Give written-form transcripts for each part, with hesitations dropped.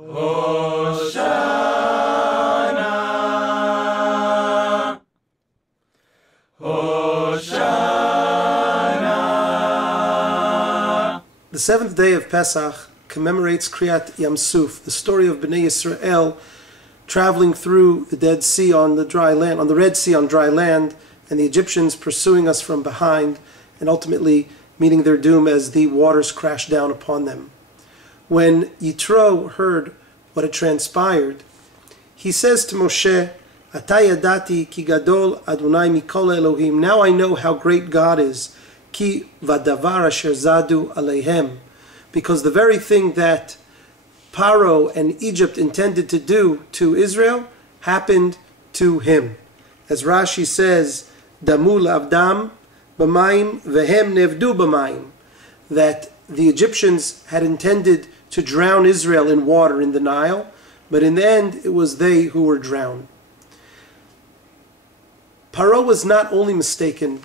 Hoshana, Hoshana. The seventh day of Pesach commemorates Kriyat Yam Suf, the story of Bnei Yisrael traveling through the Dead Sea on the dry land, on the Red Sea on dry land, and the Egyptians pursuing us from behind, and ultimately meeting their doom as the waters crashed down upon them. When Yitro heard what had transpired, he says to Moshe, Ata yadati ki gadol Adonai mikol Elohim. Now I know how great God is. Ki vadavar asher zadu aleihem. Because the very thing that Paro and Egypt intended to do to Israel happened to him. As Rashi says, Damul avdam b'mayim vehem nevdu b'mayim, that the Egyptians had intended to drown Israel in water in the Nile, but in the end it was they who were drowned. Paro was not only mistaken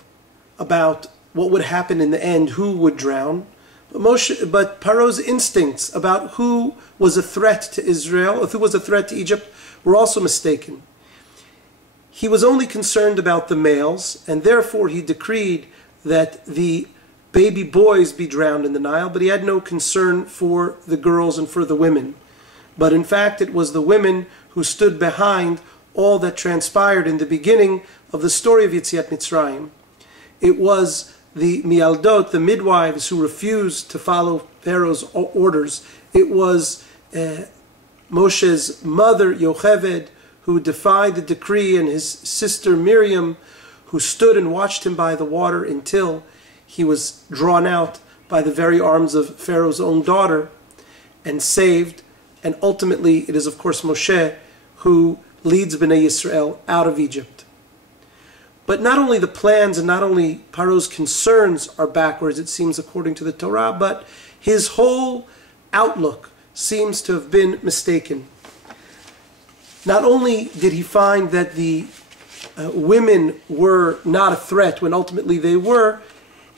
about what would happen in the end, who would drown, but Paro's instincts about who was a threat to Israel, or who was a threat to Egypt, were also mistaken. He was only concerned about the males, and therefore he decreed that the baby boys be drowned in the Nile, but he had no concern for the girls and for the women. But in fact, it was the women who stood behind all that transpired in the beginning of the story of Yetziat Mitzrayim. It was the mialdot, the midwives, who refused to follow Pharaoh's orders. It was Moshe's mother, Yocheved, who defied the decree, and his sister Miriam, who stood and watched him by the water until he was drawn out by the very arms of Pharaoh's own daughter and saved. And ultimately, it is of course Moshe who leads Bnei Yisrael out of Egypt. But not only the plans and not only Paro's concerns are backwards, it seems, according to the Torah, but his whole outlook seems to have been mistaken. Not only did he find that the women were not a threat when ultimately they were,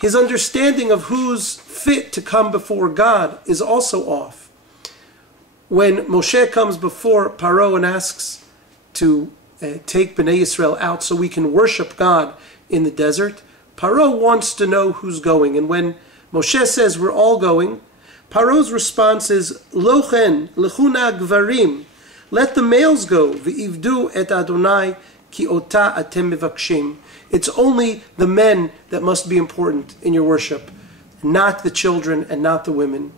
his understanding of who's fit to come before God is also off. When Moshe comes before Paro and asks to take Bnei Yisrael out so we can worship God in the desert, Paro wants to know who's going. And when Moshe says we're all going, Paro's response is, Lochen, lechuna gvarim, let the males go, v'ivdu et Adonai ki ota atem mivakshim. It's only the men that must be important in your worship, not the children and not the women.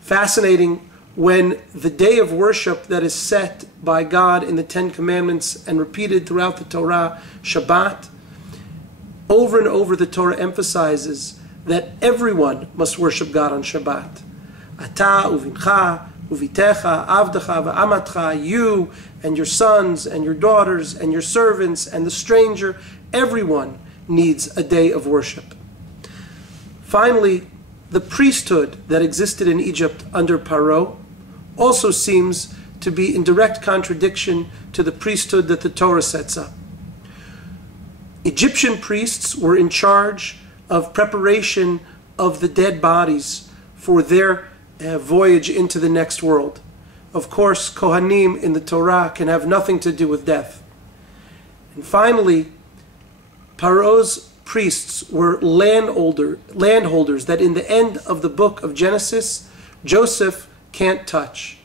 Fascinating, when the day of worship that is set by God in the Ten Commandments and repeated throughout the Torah, Shabbat, over and over the Torah emphasizes that everyone must worship God on Shabbat. Ata uvincha uvitecha avdecha v'amatcha, you and your sons and your daughters and your servants and the stranger, everyone needs a day of worship. Finally, the priesthood that existed in Egypt under Paro also seems to be in direct contradiction to the priesthood that the Torah sets up. Egyptian priests were in charge of preparation of the dead bodies for their voyage into the next world. Of course, Kohanim in the Torah can have nothing to do with death. And finally, Paro's priests were landholders that in the end of the book of Genesis, Joseph can't touch.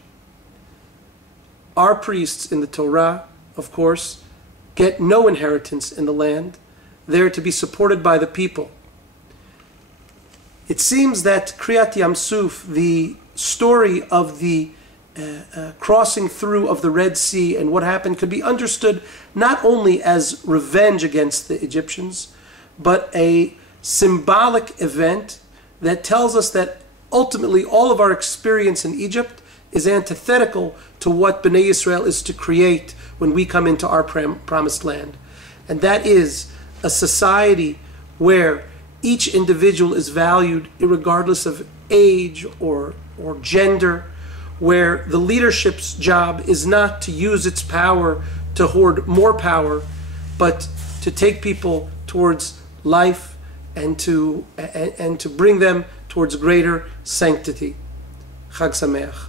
Our priests in the Torah, of course, get no inheritance in the land. They're to be supported by the people. It seems that Kriyat Yam Suf, the story of the crossing through of the Red Sea and what happened, could be understood not only as revenge against the Egyptians, but a symbolic event that tells us that ultimately all of our experience in Egypt is antithetical to what Bnei Yisrael is to create when we come into our promised land. And that is a society where each individual is valued regardless of age or gender, where the leadership's job is not to use its power to hoard more power, but to take people towards life and to bring them towards greater sanctity. Chag Sameach.